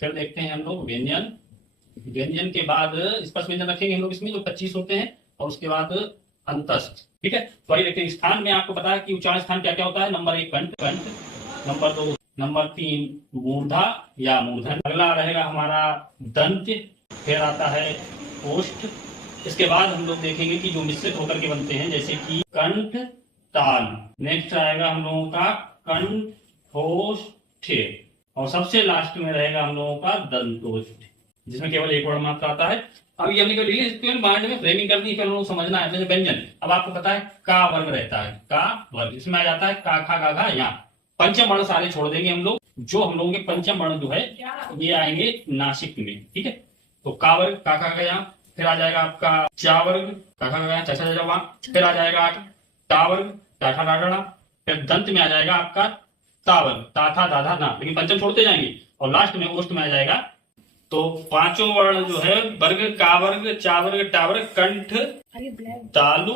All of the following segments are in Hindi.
फिर देखते हैं हम लोग व्यंजन। व्यंजन के बाद स्पर्श व्यंजन रखेंगे हम लोग इसमें जो 25 होते हैं, और उसके बाद अंतस्थ। ठीक है, तो आइए देखते हैं। स्थान में आपको पता है कि उच्चारण स्थान क्या क्या होता है। नंबर 1 कंठ, कंठ। नंबर 2, नंबर 3 मूर्धा या मूर्धन। अगला रहेगा हमारा दंत। फिर आता है ओष्ठ। इसके बाद हम लोग देखेंगे कि जो मिश्रित होकर के बनते हैं, जैसे कि कंठ ताल। नेक्स्ट आएगा हम लोगों का कंठोष्ठ, और सबसे लास्ट में रहेगा हम लोगों का दंतोष्ठ, जिसमें केवल एक वर्ण मात्र आता है। अब ये हमने केवल माइंड में फ्रेमिंग करनी है, फिर हम लोग समझना है। जैसे व्यंजन, अब आपको पता है का वर्ग रहता है, का वर्ग इसमें आ जाता है का खा गा घा या। पंचम वर्ण सारे छोड़ देंगे हम लोग। जो हम लोगों के पंचम वर्ण जो है ये आएंगे नासिक में। ठीक है, तो का वर्ग का खा गया, फिर आ जाएगा आपका चा वर्ग का खा गया, चाचा जवा। फिर आ जाएगा टा वर्ग टाठा डाडा। फिर दंत में आ जाएगा आपका ता वर्ग ता था दाधा ना, लेकिन पंचम छोड़ते जाएंगे। और लास्ट में ओष्ठ में आ जाएगा। तो पांचों वर्ण जो है वर्ग, का वर्ग, चा वर्ग, टा वर्ग, कंठ, तालु,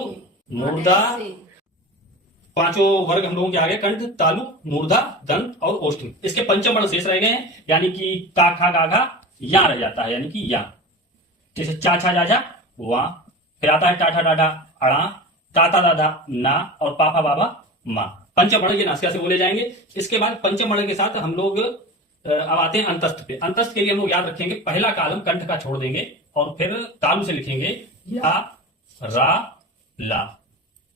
मूर्धा। पांचों वर्ग हम लोगों के आगे कंठ, तालु, मूर्धा, दंत और ओष्ठ। इसके पंचम वर्ण शेष रह गए हैं, यानी कि का खा गा घा या रह जाता है, यानी कि या। जैसे चा छा जा जा वा। फिर आता है टाठा डाढ़ा अड़ा, ताता दादा ना, और पापा बाबा माँ। पंचम वर्ण के नासिका से बोले जाएंगे। इसके बाद पंचम वर्ण के साथ हम लोग अब आते हैं अंतस्थ पे। अंतस्थ के लिए हम लोग याद रखेंगे, पहला कालम कंठ का छोड़ देंगे और फिर तालु से लिखेंगे या रा ला।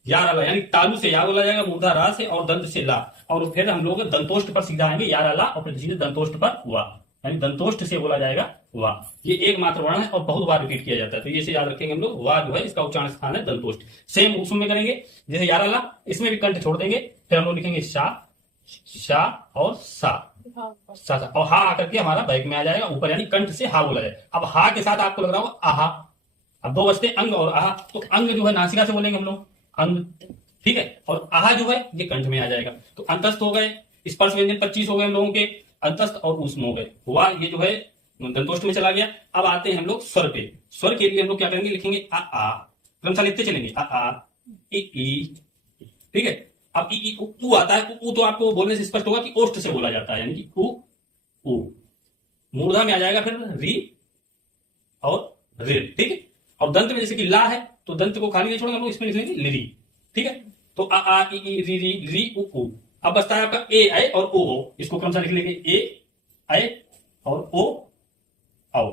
या रा ला, यानी तालु से या बोला जाएगा, मूर्धा रा से, और दंत से ला। और फिर हम लोग दंतोष्ठ पर सीधा आएंगे, या रा ला, और फिर सीधे दंतोष्ठ पर वा, यानी दंतोष्ठ से बोला जाएगा वा। ये एक मात्र वर्ण है और बहुत बार रिपीट किया जाता है, तो ये से याद रखेंगे हम लोग। वा जो है इसका उच्चारण स्थान है दंतोष्ठ। सेम उसमें करेंगे, जैसे या रा ला, इसमें भी कंठ छोड़ देंगे, फिर हम लोग लिखेंगे शा, शा और सा, सा सा, और हा आकर के हमारा बैक में आ जाएगा ऊपर, यानी कंठ से हा बोला जाए। अब हा के साथ आपको लग रहा होगा आहा। अब दो बचते अंग और आहा, तो अंग जो है नासिका से बोलेंगे हम लोग अंग। ठीक है, और आहा जो है ये कंठ में आ जाएगा। तो अंतस्थ हो गए, स्पर्श व्यंजन 25 हो गए हम लोगों के, अंतस्थ और ऊष्म हो गए। हुआ ये जो है दंतोष्ठ में चला गया। अब आते हैं हम लोग स्वर पे। स्वर के लिए हम लोग क्या करेंगे, लिखेंगे आ आ, क्रमशः लिखते चलेंगे आ आ ई। ठीक है, अब ई उ आता है। उ तो आपको बोलने से स्पष्ट होगा कि ओष्ठ से बोला जाता है, यानी कि उ उ। मूर्धा में आ जाएगा फिर री और ऋ। ठीक है, और दंत में जैसे कि ला है, तो दंत को खाली नहीं छोड़ेंगे हम लोग, इसमें लिख लेंगे लिरी। ठीक है, तो आ आ ई री री री उ उ। अब बचता है आपका ए ऐ और ओ ओ, इसको क्रमशः लिख लेंगे ए ऐ और ओ औ।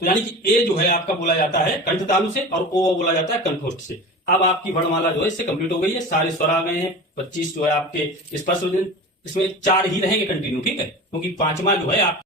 तो यानी कि ए जो है आपका बोला जाता है कंठ तालु से, और ओ बोला जाता है कंठोष्ठ से। अब आपकी वर्णमाला जो है इससे कंप्लीट हो गई है, सारे स्वर आ गए हैं। 25 जो है आपके स्पर्श व्यंजन, इसमें 4 ही रहेंगे कंटिन्यू। ठीक है, क्योंकि पांचवा जो है आप